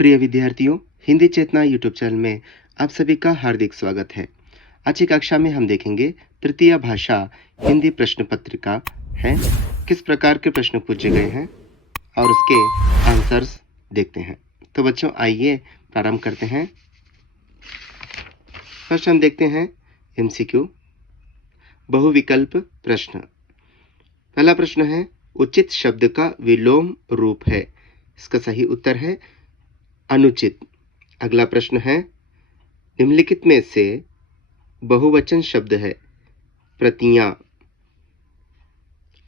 प्रिय विद्यार्थियों, हिंदी चेतना YouTube channel में आप सभी का हार्दिक स्वागत है। आज की कक्षा में हम देखेंगे तृतीय भाषा हिंदी प्रश्न पत्रिका है, किस प्रकार के प्रश्न पूछे गए हैं और उसके आंसर्स देखते हैं। तो बच्चों आइए प्रारंभ करते हैं। फर्स्ट हम देखते हैं एमसीक्यू बहुविकल्प प्रश्न। पहला प्रश्न है, उचित शब्द का विलोम रूप है। इसका सही उत्तर है अनुचित। अगला प्रश्न है, निम्नलिखित में से बहुवचन शब्द है प्रतियां।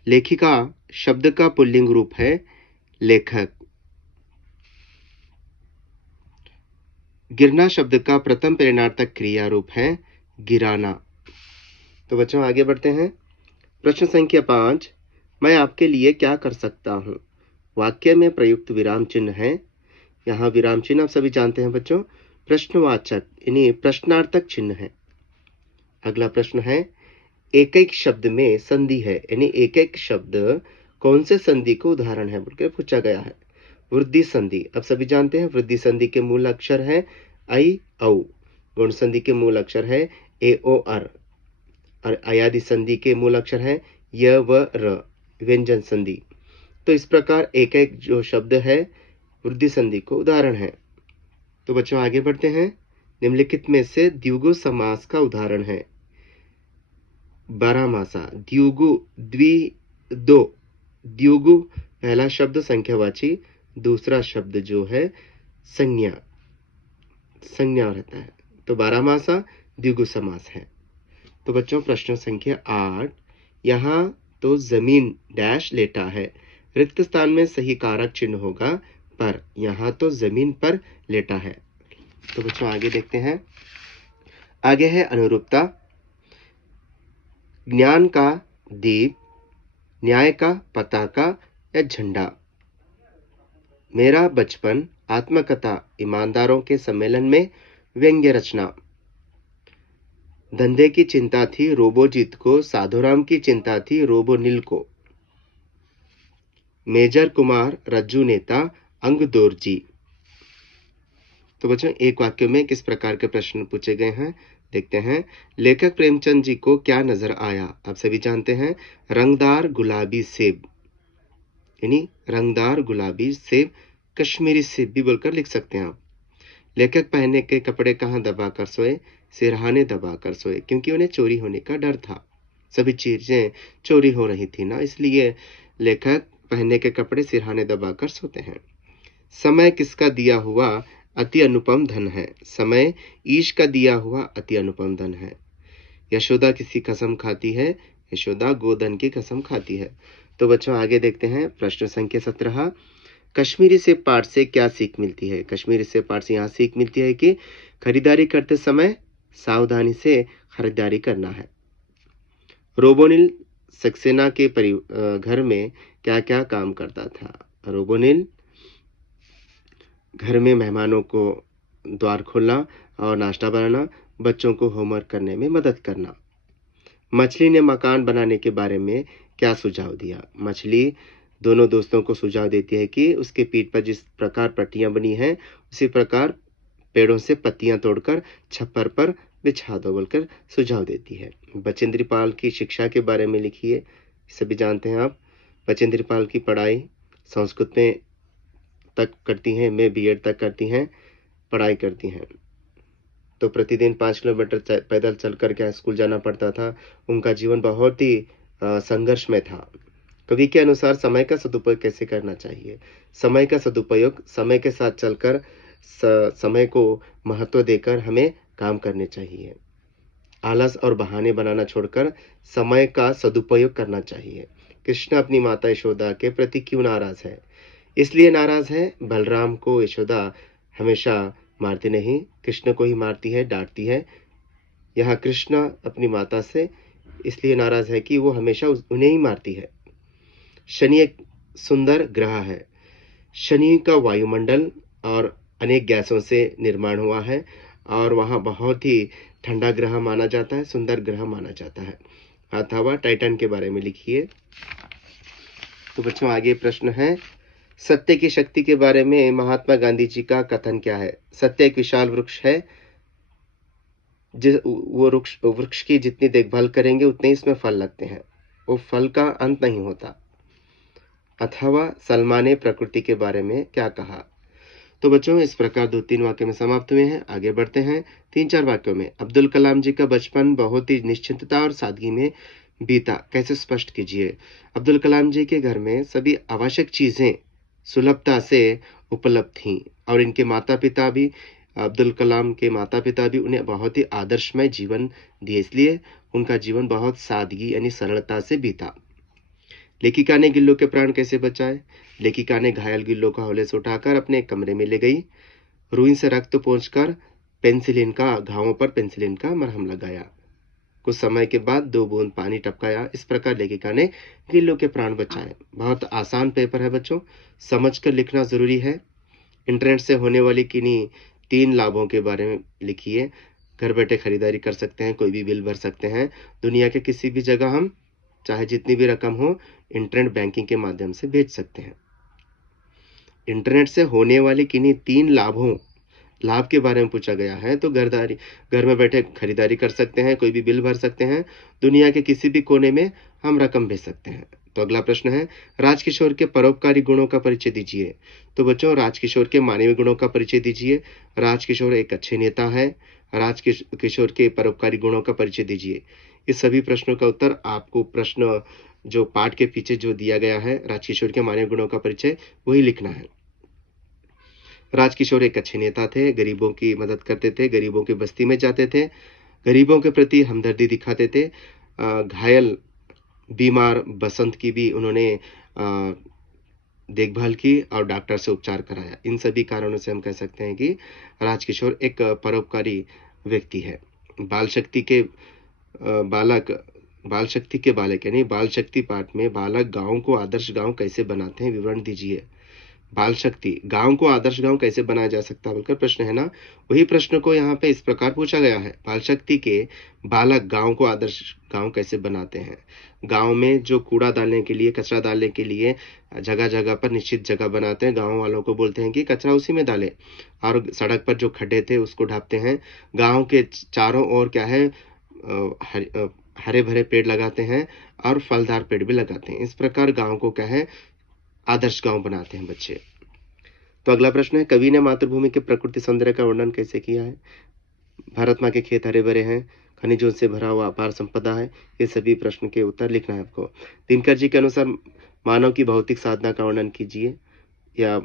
लेखिका शब्द का पुल्लिंग रूप है लेखक। गिरना शब्द का प्रथम प्रेरणार्थक क्रिया रूप है गिराना। तो बच्चों आगे बढ़ते हैं। प्रश्न संख्या 5, मैं आपके लिए क्या कर सकता हूँ। वाक्य में प्रयुक्त विराम चिन्ह है। यहाँ विराम चिन्ह आप सभी जानते हैं बच्चों, प्रश्नवाचक यानी प्रश्नार्थक चिन्ह है। अगला प्रश्न है, एक एक शब्द में संधि है, यानी एक एक शब्द कौन से संधि को उदाहरण है बोलकर पूछा गया है। वृद्धि संधि आप सभी जानते हैं, वृद्धि संधि के मूल अक्षर है ऐ औ। गुण संधि के मूल अक्षर है ए ओ अर और अयादि संधि के मूल अक्षर है य व र। व्यंजन संधि। तो इस प्रकार एक एक जो शब्द है वृद्धि संधि को उदाहरण है। तो बच्चों आगे बढ़ते हैं। निम्नलिखित में से द्विगु समास का उदाहरण है बारहमासा। द्विगु दो। द्विगु पहला शब्द संख्यावाची, दूसरा शब्द जो है संज्ञा रहता है। तो बारहमासा द्विगु समास है। तो बच्चों प्रश्न संख्या 8, यहाँ तो जमीन डैश लेटा है, रिक्त स्थान में सही कारक चिन्ह होगा पर। यहाँ तो जमीन पर लेटा है। तो बच्चों आगे देखते हैं। आगे है अनुरूपता। ज्ञान का दीप, न्याय का पताका या झंडा। मेरा बचपन, आत्मकथा, ईमानदारों के सम्मेलन में व्यंग्य रचना। धंधे की चिंता थी रोबोजीत को, साधुराम की चिंता थी रोबोनिल को। मेजर कुमार, रज्जू नेता, अंगदोरजी। तो बच्चों एक वाक्य में किस प्रकार के प्रश्न पूछे गए हैं देखते हैं। लेखक प्रेमचंद जी को क्या नजर आया। आप सभी जानते हैं रंगदार गुलाबी सेब, यानी रंगदार गुलाबी सेब, कश्मीरी सेब भी बोलकर लिख सकते हैं आप। लेखक पहनने के कपड़े कहाँ दबा कर सोए, सिरहाने दबा कर सोए, क्योंकि उन्हें चोरी होने का डर था। सभी चीजें चोरी हो रही थी ना, इसलिए लेखक पहनने के कपड़े सिरहाने दबा कर सोते हैं। समय किसका दिया हुआ अति अनुपम धन है। समय ईश का दिया हुआ अति अनुपम धन है। यशोदा किसी कसम खाती है, यशोदा गोधन की कसम खाती है। तो बच्चों आगे देखते हैं। प्रश्न संख्या 17, कश्मीरी सेब पाठ से क्या सीख मिलती है। कश्मीरी सेब पाठ से यहाँ सीख मिलती है कि खरीदारी करते समय सावधानी से खरीदारी करना है। रोबोनिल सक्सेना के घर में क्या क्या काम करता था। रोबोनिल घर में मेहमानों को द्वार खोलना और नाश्ता बनाना, बच्चों को होमवर्क करने में मदद करना। मछली ने मकान बनाने के बारे में क्या सुझाव दिया। मछली दोनों दोस्तों को सुझाव देती है कि उसके पीठ पर जिस प्रकार पट्टियां बनी हैं उसी प्रकार पेड़ों से पत्तियां तोड़कर छप्पर पर बिछा दो बोलकर सुझाव देती है। बचेंद्री पाल की शिक्षा के बारे में लिखिए। सभी जानते हैं आप बचेंद्री पाल की पढ़ाई संस्कृत में तक करती हैं, में बीएड तक करती हैं, पढ़ाई करती हैं। तो प्रतिदिन 5 किलोमीटर पैदल चलकर के स्कूल जाना पड़ता था। उनका जीवन बहुत ही संघर्ष में था। कवि के अनुसार समय का सदुपयोग कैसे करना चाहिए। समय का सदुपयोग समय के साथ चलकर समय को महत्व देकर हमें काम करने चाहिए। आलस और बहाने बनाना छोड़कर समय का सदुपयोग करना चाहिए। कृष्ण अपनी माता यशोदा के प्रति क्यों नाराज है। इसलिए नाराज है बलराम को यशोदा हमेशा मारती नहीं, कृष्ण को ही मारती है, डांटती है। यहाँ कृष्ण अपनी माता से इसलिए नाराज है कि वो हमेशा उन्हें ही मारती है। शनि एक सुंदर ग्रह है। शनि का वायुमंडल और अनेक गैसों से निर्माण हुआ है और वहाँ बहुत ही ठंडा ग्रह माना जाता है, सुंदर ग्रह माना जाता है। अथवा टाइटन के बारे में लिखिए। तो बच्चों आगे प्रश्न है, सत्य की शक्ति के बारे में महात्मा गांधी जी का कथन क्या है? सत्य एक विशाल वृक्ष है, वो वृक्ष वृक्ष की जितनी देखभाल करेंगे उतने ही इसमें फल लगते हैं, वो फल का अंत नहीं होता। अथवा सलमा ने प्रकृति के बारे में क्या कहा? तो बच्चों इस प्रकार 2-3 वाक्य में समाप्त हुए हैं। आगे बढ़ते हैं 3-4 वाक्यों में। अब्दुल कलाम जी का बचपन बहुत ही निश्चिंतता और सादगी में बीता, कैसे स्पष्ट कीजिए? अब्दुल कलाम जी के घर में सभी आवश्यक चीजें सुलभता से उपलब्ध थीं और इनके माता पिता भी, अब्दुल कलाम के माता पिता भी उन्हें बहुत ही आदर्शमय जीवन दिए, इसलिए उनका जीवन बहुत सादगी यानी सरलता से बीता। लेखिका ने गिल्लों के प्राण कैसे बचाए? लेखिका ने घायल गिल्लों को हौले से उठाकर अपने कमरे में ले गई, रुई से रक्त पोंछकर घावों पर पेंसिलिन का मरहम लगाया, कुछ समय के बाद 2 बूंद पानी टपकाया। इस प्रकार लेखिका ने गिल्लों के प्राण बचाए। बहुत आसान पेपर है बच्चों, समझकर लिखना जरूरी है। इंटरनेट से होने वाली किन्हीं 3 लाभों के बारे में लिखिए। घर बैठे खरीदारी कर सकते हैं, कोई भी बिल भर सकते हैं, दुनिया के किसी भी जगह हम चाहे जितनी भी रकम हो इंटरनेट बैंकिंग के माध्यम से भेज सकते हैं। इंटरनेट से होने वाले किन्हीं 3 लाभ के बारे में पूछा गया है, तो घर में बैठे खरीदारी कर सकते हैं, कोई भी बिल भर सकते हैं, दुनिया के किसी भी कोने में हम रकम भेज सकते हैं। तो अगला प्रश्न है, राजकिशोर के परोपकारी गुणों का परिचय दीजिए। तो बच्चों राजकिशोर के मानवीय गुणों का परिचय दीजिए। राजकिशोर एक अच्छे नेता है। राजकिशोर के परोपकारी गुणों का परिचय दीजिए। इस सभी प्रश्नों का उत्तर आपको प्रश्न जो पाठ के पीछे जो दिया गया है, राजकिशोर के मानवीय गुणों का परिचय, वही लिखना है। राजकिशोर एक अच्छे नेता थे, गरीबों की मदद करते थे, गरीबों की बस्ती में जाते थे, गरीबों के प्रति हमदर्दी दिखाते थे। घायल बीमार बसंत की भी उन्होंने देखभाल की और डॉक्टर से उपचार कराया। इन सभी कारणों से हम कह सकते हैं कि राजकिशोर एक परोपकारी व्यक्ति है। बाल शक्ति के बालक यानी बाल शक्ति पाठ में बालक गांव को आदर्श गांव कैसे बनाते हैं, विवरण दीजिए। बाल शक्ति गांव को आदर्श गांव कैसे बनाया जा सकता है बोलकर प्रश्न है ना, वही प्रश्न को यहाँ पे इस प्रकार पूछा गया है। बाल शक्ति के बालक गांव को आदर्श गांव कैसे बनाते हैं? गांव में जो कूड़ा डालने के लिए, कचरा डालने के लिए जगह जगह पर निश्चित जगह बनाते हैं, गांव वालों को बोलते हैं कि कचरा उसी में डालें, और सड़क पर जो खड्डे थे उसको ढापते हैं। गाँव के चारों ओर क्या है, हरे भरे पेड़ लगाते हैं और फलदार पेड़ भी लगाते हैं। इस प्रकार गांव को क्या है, आदर्श गांव बनाते हैं बच्चे। तो अगला प्रश्न है, कवि ने मातृभूमि के प्रकृति सौंदर्य का वर्णन कैसे किया है? भारत माँ के खेत हरे भरे हैं, खनिजों से भरा हुआ अपार संपदा है। ये सभी प्रश्न के उत्तर लिखना है आपको। दिनकर जी के अनुसार मानव की भौतिक साधना का वर्णन कीजिए, या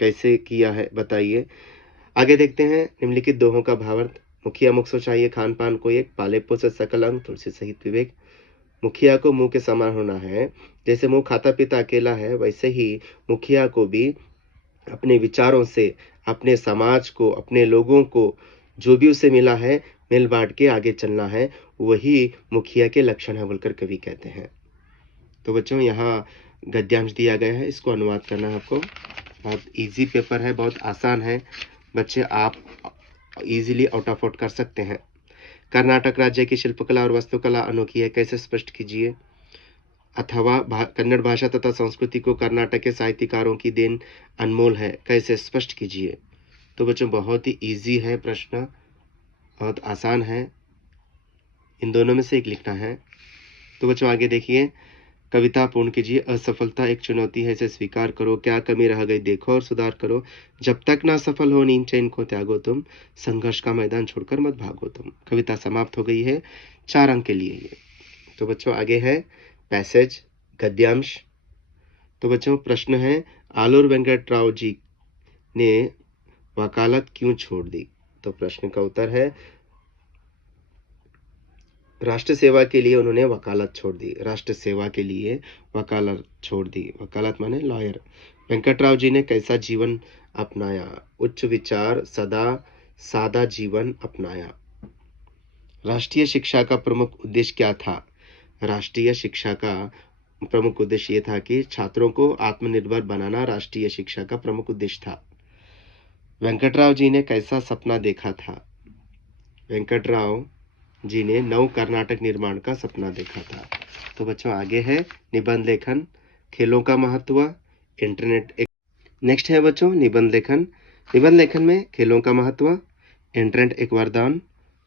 कैसे किया है बताइए। आगे देखते हैं, निम्नलिखित दोहों का भावार्थ। मुखिया मुख सो चाहिए खान पान को एक, पाले पोसे सकल अंग, तुलसी सहित विवेक। मुखिया को मुंह के समान होना है। जैसे मुंह खाता पीता अकेला है, वैसे ही मुखिया को भी अपने विचारों से अपने समाज को, अपने लोगों को जो भी उसे मिला है मिल बांट के आगे चलना है, वही मुखिया के लक्षण है बोलकर कवि कहते हैं। तो बच्चों यहाँ गद्यांश दिया गया है, इसको अनुवाद करना है आपको। बहुत इजी पेपर है, बहुत आसान है बच्चे, आप इजीली आउट ऑफ आउट कर सकते हैं। कर्नाटक राज्य की शिल्पकला और वास्तुकला अनोखी है, कैसे स्पष्ट कीजिए। अथवा कन्नड़ भाषा तथा संस्कृति को कर्नाटक के साहित्यकारों की देन अनमोल है, कैसे स्पष्ट कीजिए। तो बच्चों बहुत ही इजी है प्रश्न, बहुत आसान है, इन दोनों में से एक लिखना है। तो बच्चों आगे देखिए, कविता पूर्ण कीजिए। असफलता एक चुनौती है, इसे स्वीकार करो, क्या कमी रह गई देखो और सुधार करो, जब तक ना सफल हो नींद चैन को त्यागो तुम, संघर्ष का मैदान छोड़कर मत भागो तुम। कविता समाप्त हो गई है, 4 अंक के लिए ये। तो बच्चों आगे है पैसेज, गद्यांश। तो बच्चों प्रश्न है, आलूर वेंकट राव जी ने वकालत क्यों छोड़ दी? तो प्रश्न का उत्तर है, राष्ट्र सेवा के लिए उन्होंने वकालत छोड़ दी। राष्ट्र सेवा के लिए वकालत छोड़ दी, वकालत माने लॉयर। वेंकटराव जी ने कैसा जीवन अपनाया? उच्च विचार, सदा सादा जीवन अपनाया। राष्ट्रीय शिक्षा का प्रमुख उद्देश्य क्या था? राष्ट्रीय शिक्षा का प्रमुख उद्देश्य ये था कि छात्रों को आत्मनिर्भर बनाना राष्ट्रीय शिक्षा का प्रमुख उद्देश्य था। वेंकटराव जी ने कैसा सपना देखा था? वेंकटराव जी ने नव कर्नाटक निर्माण का सपना देखा था। तो बच्चों आगे है निबंध लेखन, खेलों का महत्व, इंटरनेट एक नेक्स्ट है बच्चों निबंध लेखन। निबंध लेखन में खेलों का महत्व, इंटरनेट एक वरदान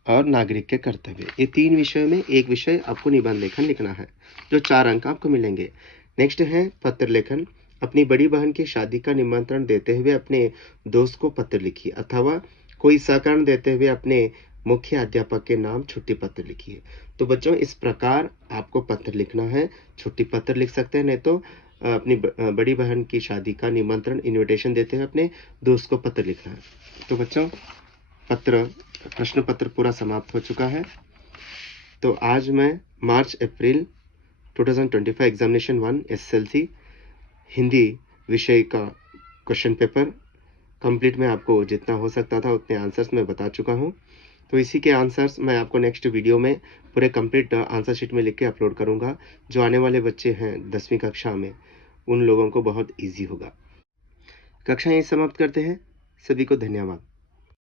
और नागरिक के कर्तव्य, ये 3 विषयों में एक विषय आपको निबंध लेखन लिखना है, जो 4 अंक आपको मिलेंगे। नेक्स्ट है पत्र लेखन। अपनी बड़ी बहन की शादी का निमंत्रण देते हुए अपने दोस्त को पत्र लिखिए, अथवा कोई सहकरण देते हुए अपने मुख्य अध्यापक के नाम छुट्टी पत्र लिखिए। तो बच्चों इस प्रकार आपको पत्र लिखना है। छुट्टी पत्र लिख सकते हैं, नहीं तो अपनी बड़ी बहन की शादी का निमंत्रण इनविटेशन देते हुए अपने दोस्त को पत्र लिखना है। तो बच्चों प्रश्न पत्र पूरा समाप्त हो चुका है। तो आज मैं मार्च अप्रैल 2025 एग्जामिनेशन 1 एसएसएलसी हिंदी विषय का क्वेश्चन पेपर कंप्लीट में आपको जितना हो सकता था उतने आंसर्स मैं बता चुका हूँ। तो इसी के आंसर्स मैं आपको नेक्स्ट वीडियो में पूरे कंप्लीट आंसर शीट में लिख के अपलोड करूँगा। जो आने वाले बच्चे हैं 10वीं कक्षा में, उन लोगों को बहुत ईजी होगा। कक्षा यहीं समाप्त करते हैं। सभी को धन्यवाद।